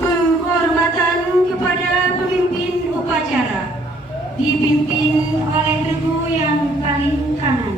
Penghormatan kepada pemimpin upacara dipimpin oleh regu yang paling kanan.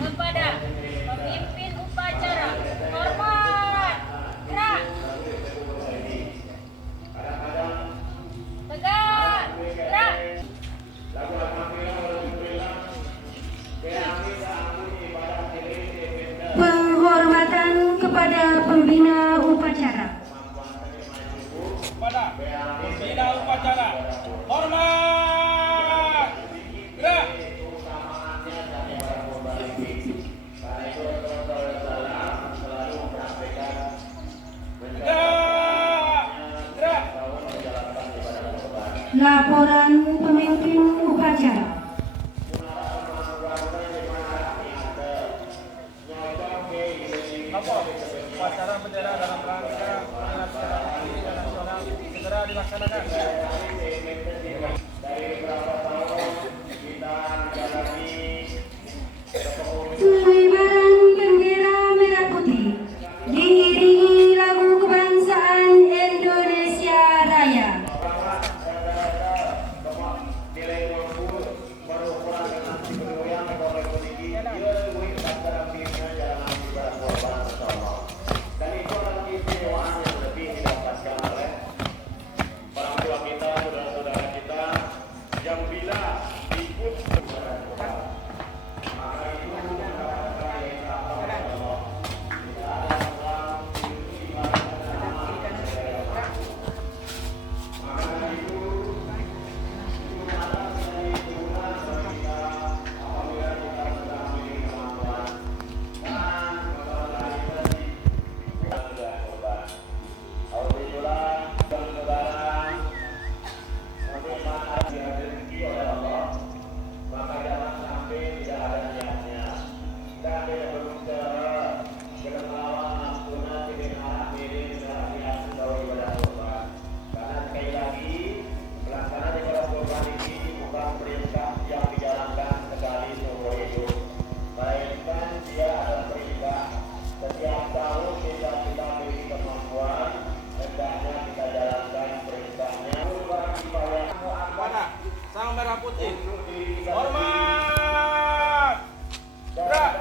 Kepada pemimpin upacara, hormat, gerak, tegak, gerak. Penghormatan kepada pembina upacara. Kepada pembina upacara, hormat, gerak. Tegak, gerak. Laporan pemimpin upacara. Upacara bendera dalam rangka peringatan Hari Bendera Nasional segera dilaksanakan. Pengibaran bendera merah putih diiringi lagu kebangsaan Indonesia Raya. Sang merah putih, hormat, gerak.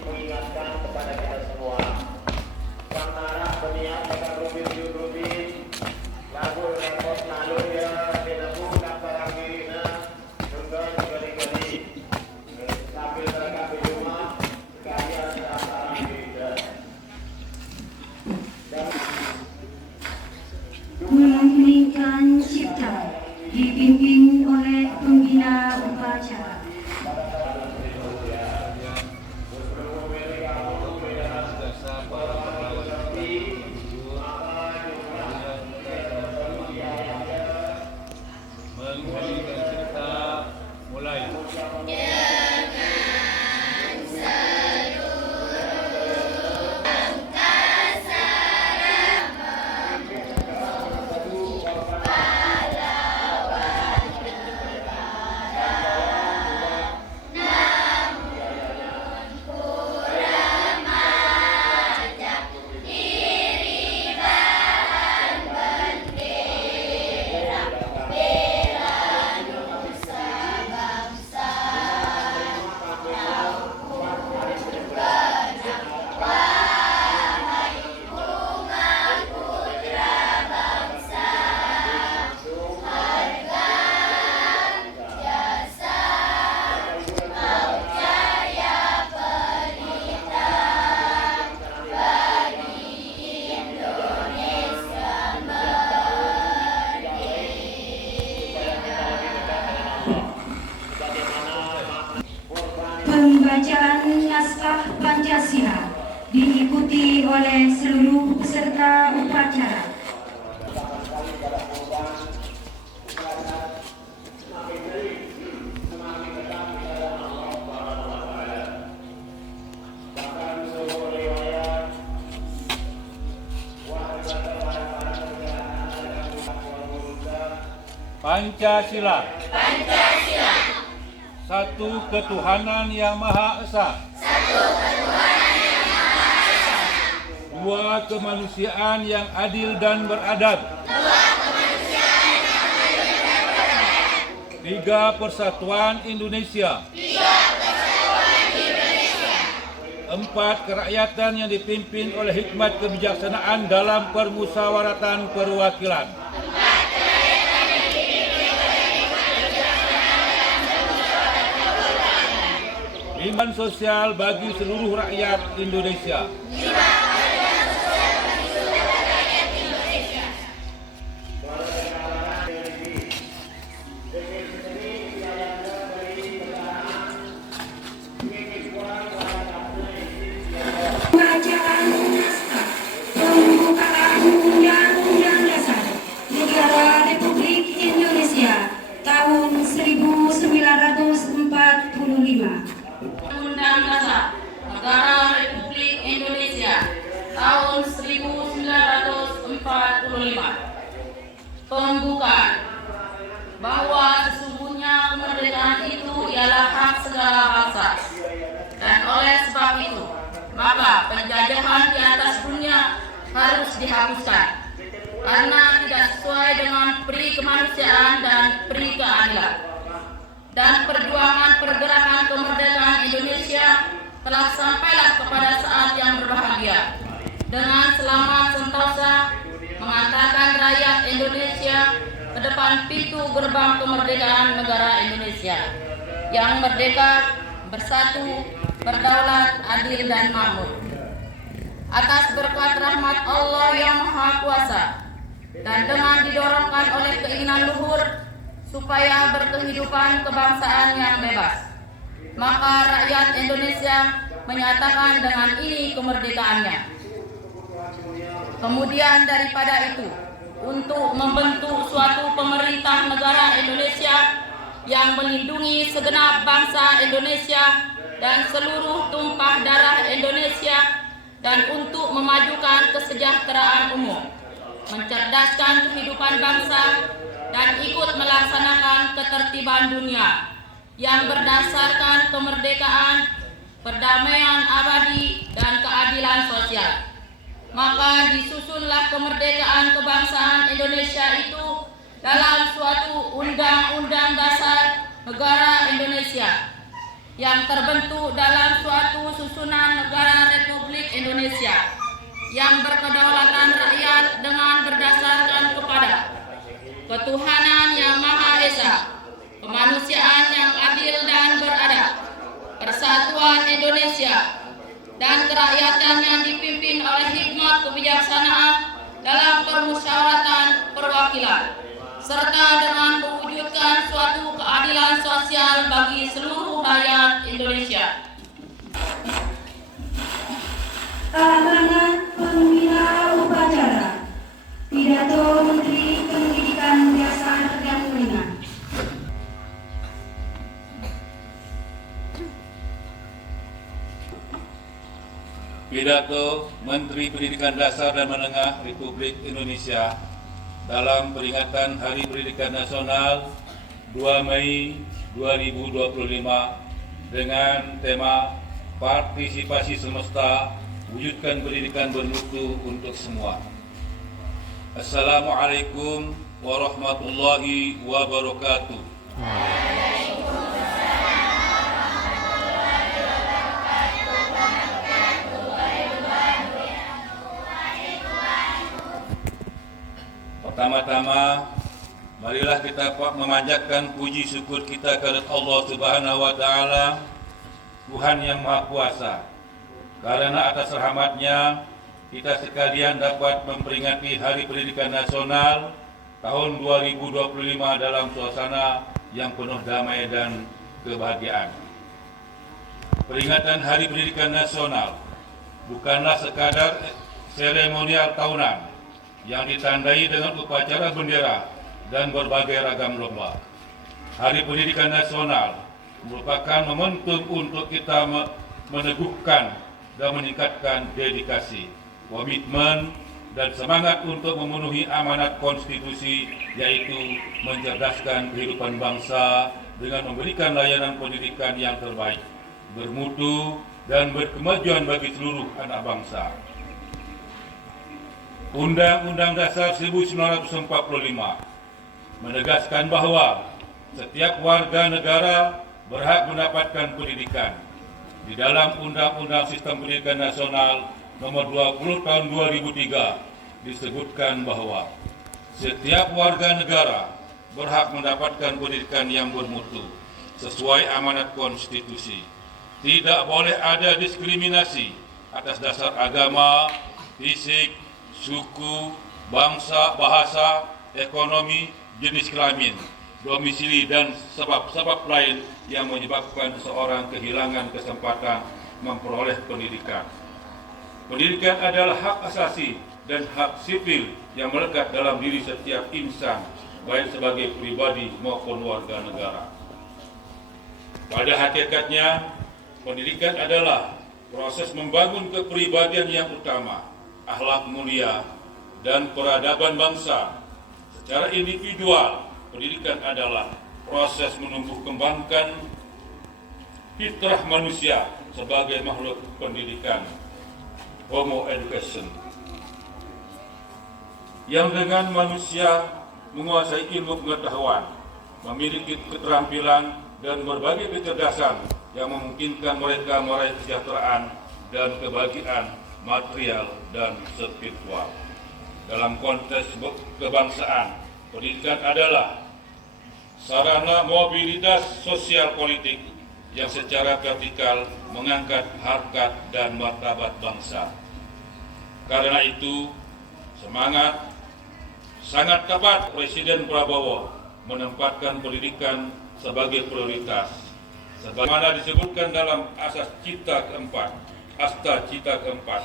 Mengingatkan kepada kita semua diikuti oleh seluruh peserta upacara. Pancasila. Pancasila. Satu ketuhanan yang Maha Esa. Satu ketuhanan yang Maha Esa. Dua kemanusiaan yang adil dan beradab. Dua kemanusiaan yang adil dan beradab. Tiga persatuan Indonesia. Tiga persatuan Indonesia. Empat kerakyatan yang dipimpin oleh hikmat kebijaksanaan dalam permusyawaratan perwakilan. Iman sosial bagi seluruh rakyat Indonesia. Bacaan naskah pembukaan Undang-Undang Dasar Negara Republik Indonesia tahun 1945. Undang Dasar Negara Republik Indonesia tahun 1945. Pembukaan. Bahwa sesungguhnya kemerdekaan itu ialah hak segala bangsa, dan oleh sebab itu maka penjajahan di atas dunia harus dihapuskan karena tidak sesuai dengan peri kemanusiaan dan peri keadilan. Dan perjuangan pergerakan kemerdekaan Indonesia telah sampailah kepada saat yang berbahagia dengan selamat sentosa mengantarkan rakyat Indonesia ke depan pintu gerbang kemerdekaan negara Indonesia yang merdeka, bersatu, berdaulat, adil dan makmur. Atas berkat rahmat Allah yang Maha Kuasa dan dengan didorongkan oleh keinginan luhur supaya berkehidupan kebangsaan yang bebas, maka rakyat Indonesia menyatakan dengan ini kemerdekaannya. Kemudian daripada itu, untuk membentuk suatu pemerintah negara Indonesia yang melindungi segenap bangsa Indonesia dan seluruh tumpah darah Indonesia, dan untuk memajukan kesejahteraan umum, mencerdaskan kehidupan bangsa, dan ikut melaksanakan ketertiban dunia yang berdasarkan kemerdekaan, perdamaian abadi, dan keadilan sosial. Maka disusunlah kemerdekaan kebangsaan Indonesia itu dalam suatu Undang-Undang Dasar Negara Indonesia yang terbentuk dalam suatu susunan negara Republik Indonesia yang berkedaulatan rakyat dengan berdasarkan kepada ketuhanan yang Maha Esa, kemanusiaan yang adil dan beradab, persatuan Indonesia, dan kerakyatan yang dipimpin oleh hikmat kebijaksanaan dalam permusyawaratan perwakilan, serta dengan mewujudkan suatu keadilan sosial bagi seluruh rakyat Indonesia. Amanat Pembina Upacara Pidato Menteri Pendidikan Dasar dan Menengah. Pidato Menteri Pendidikan Dasar dan Menengah Republik Indonesia dalam peringatan Hari Pendidikan Nasional 2 Mei 2025 dengan tema Partisipasi Semesta, Wujudkan Pendidikan Bermutu untuk Semua. Assalamualaikum warahmatullahi wabarakatuh. Pertama-tama, marilah kita memanjatkan puji syukur kita kepada Allah Subhanahu wa Ta'ala, Tuhan yang Maha Kuasa, karena atas rahmat-Nya kita sekalian dapat memperingati Hari Pendidikan Nasional tahun 2025 dalam suasana yang penuh damai dan kebahagiaan. Peringatan Hari Pendidikan Nasional bukanlah sekadar seremonial tahunan yang ditandai dengan upacara bendera dan berbagai ragam lomba. Hari Pendidikan Nasional merupakan momentum untuk kita meneguhkan dan meningkatkan dedikasi, komitmen, dan semangat untuk memenuhi amanat konstitusi, yaitu mencerdaskan kehidupan bangsa dengan memberikan layanan pendidikan yang terbaik, bermutu, dan berkemajuan bagi seluruh anak bangsa. Undang-Undang Dasar 1945 menegaskan bahwa setiap warga negara berhak mendapatkan pendidikan. Di dalam Undang-Undang Sistem Pendidikan Nasional Nomor 20 Tahun 2003 disebutkan bahwa setiap warga negara berhak mendapatkan pendidikan yang bermutu sesuai amanat konstitusi. Tidak boleh ada diskriminasi atas dasar agama, fisik, suku, bangsa, bahasa, ekonomi, jenis kelamin, domisili, dan sebab-sebab lain yang menyebabkan seseorang kehilangan kesempatan memperoleh pendidikan. Pendidikan adalah hak asasi dan hak sipil yang melekat dalam diri setiap insan, baik sebagai pribadi maupun warga negara. Pada hakikatnya, pendidikan adalah proses membangun kepribadian yang utama, akhlak mulia, dan peradaban bangsa. Secara individual, pendidikan adalah proses menumbuh kembangkan fitrah manusia sebagai makhluk pendidikan, Homo education, yang dengan manusia menguasai ilmu pengetahuan, memiliki keterampilan dan berbagai kecerdasan yang memungkinkan mereka meraih kesejahteraan dan kebahagiaan material dan spiritual. Dalam konteks kebangsaan, pendidikan adalah sarana mobilitas sosial politik yang secara vertikal mengangkat harkat dan martabat bangsa. Karena itu, sangat tepat Presiden Prabowo menempatkan pendidikan sebagai prioritas. Sebagaimana disebutkan dalam Asta Cita keempat,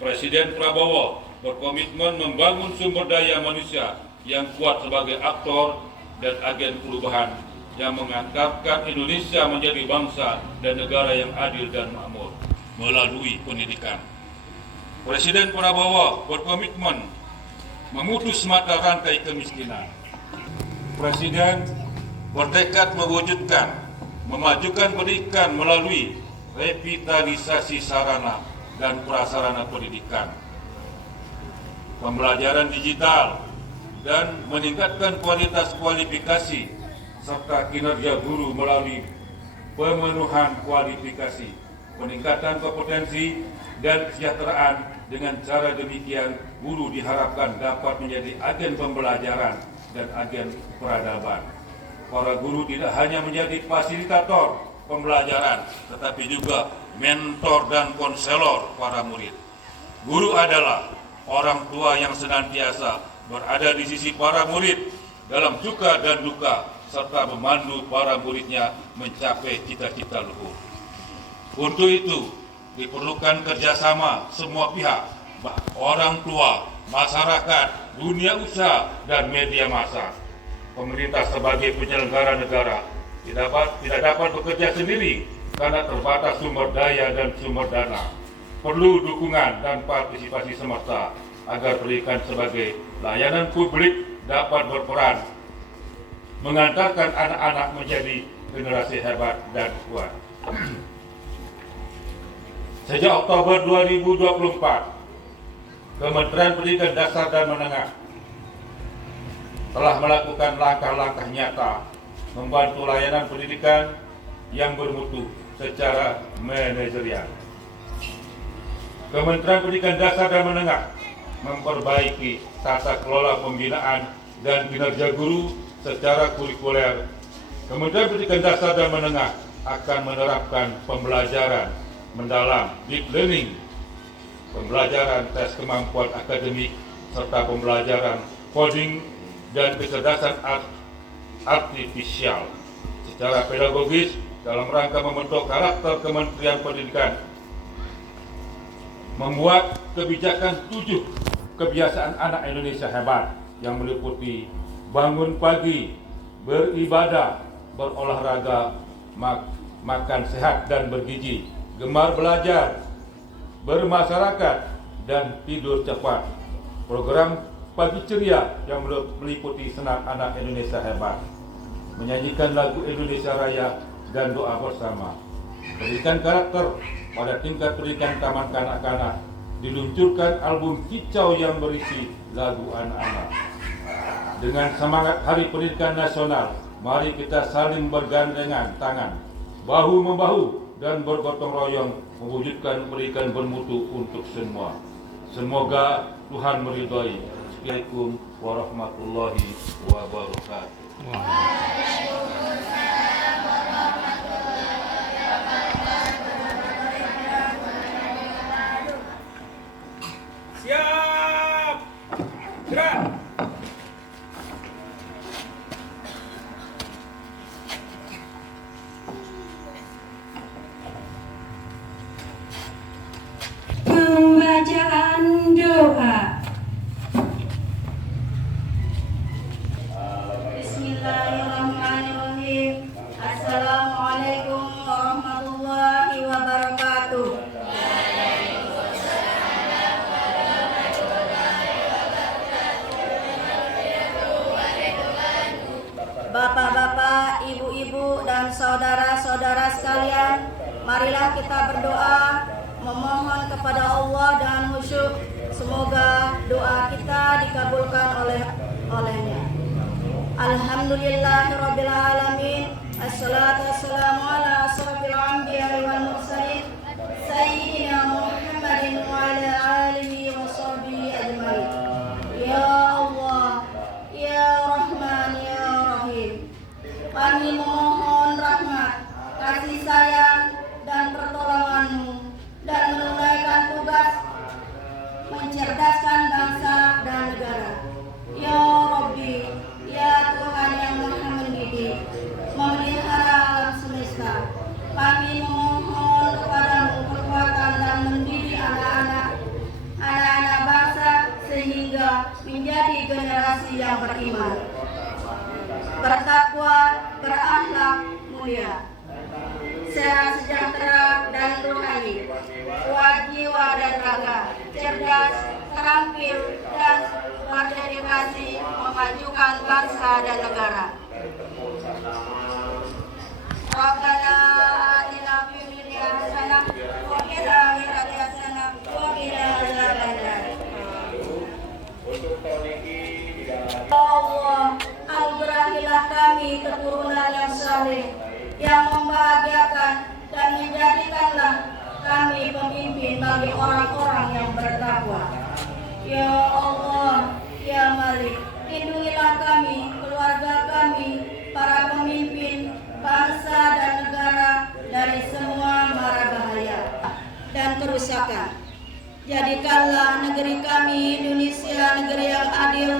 Presiden Prabowo berkomitmen membangun sumber daya manusia yang kuat sebagai aktor dan agen perubahan yang mengantarkan Indonesia menjadi bangsa dan negara yang adil dan makmur melalui pendidikan. Presiden Prabowo berkomitmen memutus mata rantai kemiskinan. Presiden bertekad memajukan pendidikan melalui revitalisasi sarana dan prasarana pendidikan, pembelajaran digital, dan meningkatkan kualitas kualifikasi serta kinerja guru melalui pemenuhan kualifikasi, peningkatan kompetensi dan kesejahteraan. Dengan cara demikian, guru diharapkan dapat menjadi agen pembelajaran dan agen peradaban. Para guru tidak hanya menjadi fasilitator pembelajaran, tetapi juga mentor dan konselor para murid. Guru adalah orang tua yang senantiasa berada di sisi para murid dalam suka dan duka, serta memandu para muridnya mencapai cita-cita luhur. Untuk itu, diperlukan kerjasama semua pihak, orang tua, masyarakat, dunia usaha, dan media massa. Pemerintah sebagai penyelenggara negara tidak dapat bekerja sendiri karena terbatas sumber daya dan sumber dana. Perlu dukungan dan partisipasi semesta agar pendidikan sebagai layanan publik dapat berperan mengantarkan anak-anak menjadi generasi hebat dan kuat. Sejak Oktober 2024, Kementerian Pendidikan Dasar dan Menengah telah melakukan langkah-langkah nyata membantu layanan pendidikan yang bermutu secara manajerial. Kementerian Pendidikan Dasar dan Menengah memperbaiki tata kelola pembinaan dan kinerja guru secara kurikuler. Kementerian Pendidikan Dasar dan Menengah akan menerapkan pembelajaran mendalam deep learning, pembelajaran tes kemampuan akademik, serta pembelajaran coding dan kecerdasan artifisial secara pedagogis dalam rangka membentuk karakter Kementerian Pendidikan membuat kebijakan 7 kebiasaan anak Indonesia hebat yang meliputi bangun pagi, beribadah, berolahraga, makan sehat dan bergizi, gemar belajar, bermasyarakat, dan tidur cepat. Program Pagi Ceria yang meliputi senam anak Indonesia hebat, menyanyikan lagu Indonesia Raya dan doa bersama. Pendidikan karakter pada tingkat pendidikan taman kanak-kanak, diluncurkan album kicau yang berisi lagu anak-anak. Dengan semangat Hari Pendidikan Nasional, mari kita saling bergandengan tangan, bahu-membahu, dan bergotong royong mewujudkan pendidikan bermutu untuk semua. Semoga Tuhan meridhai. Assalamualaikum warahmatullahi wabarakatuh. Siap. Gerak. Pembacaan doa. Bismillahirrahmanirrahim. Assalamualaikum warahmatullahi wabarakatuh. Bapak-bapak, ibu-ibu, dan saudara-saudara sekalian, marilah kita berdoa, memohon kepada Allah dengan khusyuk. Semoga doa kita dikabulkan olehnya. Alhamdulillahirabbil alamin. Assalatu wassalamu ala asrofil anbiya'i wal mursalin sayyidina Muhammadin wa ala alihi wa sahbihi ajmain. Ya Allah, ya Rahman, ya Rahim, kami memohon rahmat, kasih sayang, dan pertolongan-Mu, dan menunaikan tugas mencerdaskan bangsa dan negara. Ya Rabbi, ya Tuhan yang Maha Mendidik, memelihara alam semesta, kami memohon kepadamu kekuatan dan mendidik anak-anak bangsa sehingga menjadi generasi yang beriman, bertakwa, berakhlak mulia, sehat sejahtera dan rohani, kuat jiwa dan raga, cerdas, terampil, dan berdedikasi memajukan bangsa dan negara. Rabbana atina fid dunya hasanah wa fil akhirati hasanah wa qina adzabannar. Ya Allah, anugerahilah kami keturunan yang saleh, yang membahagiakan, dan menjadikanlah kami pemimpin bagi orang-orang yang bertakwa. Ya Allah, ya Malik, lindungilah kami, keluarga kami, para pemimpin, bangsa dan negara dari semua mara bahaya dan kerusakan. Jadikanlah negeri kami Indonesia negeri yang adil,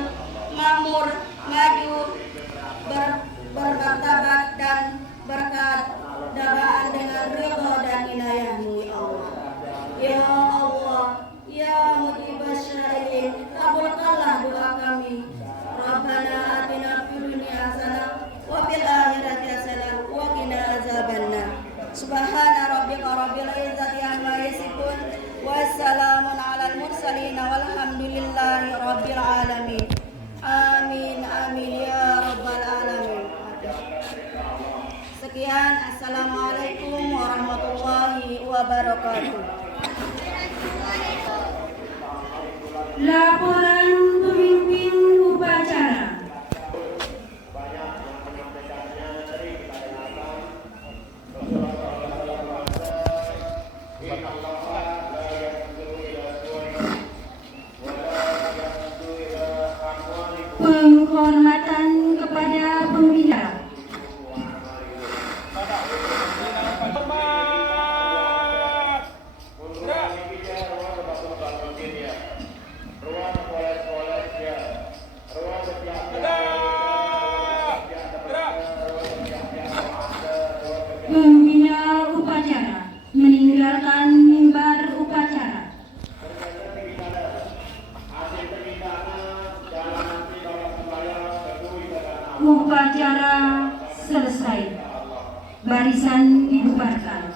makmur, maju, bermartabat dan berkat dabaan dengan ridha dan inayah-Mu, ya Allah. Ya Allah, ya mujibas syai'in, kabulkanlah doa kami. Rabbana atina fid dunya hasanah wa fil akhirati hasanah wa qina adzabannar. Subhana rabbika rabbil izzati amma yasifun wa salamun alal mursalin walhamdulillahi rabbil alamin. Amin amin ya rabbal alamin. Sekian, assalamualaikum warahmatullahi wabarakatuh. Laporan pemimpin upacara. Penghormatan kepada pembicara. Hormat. Gerak. Upacara selesai. Barisan dibubarkan.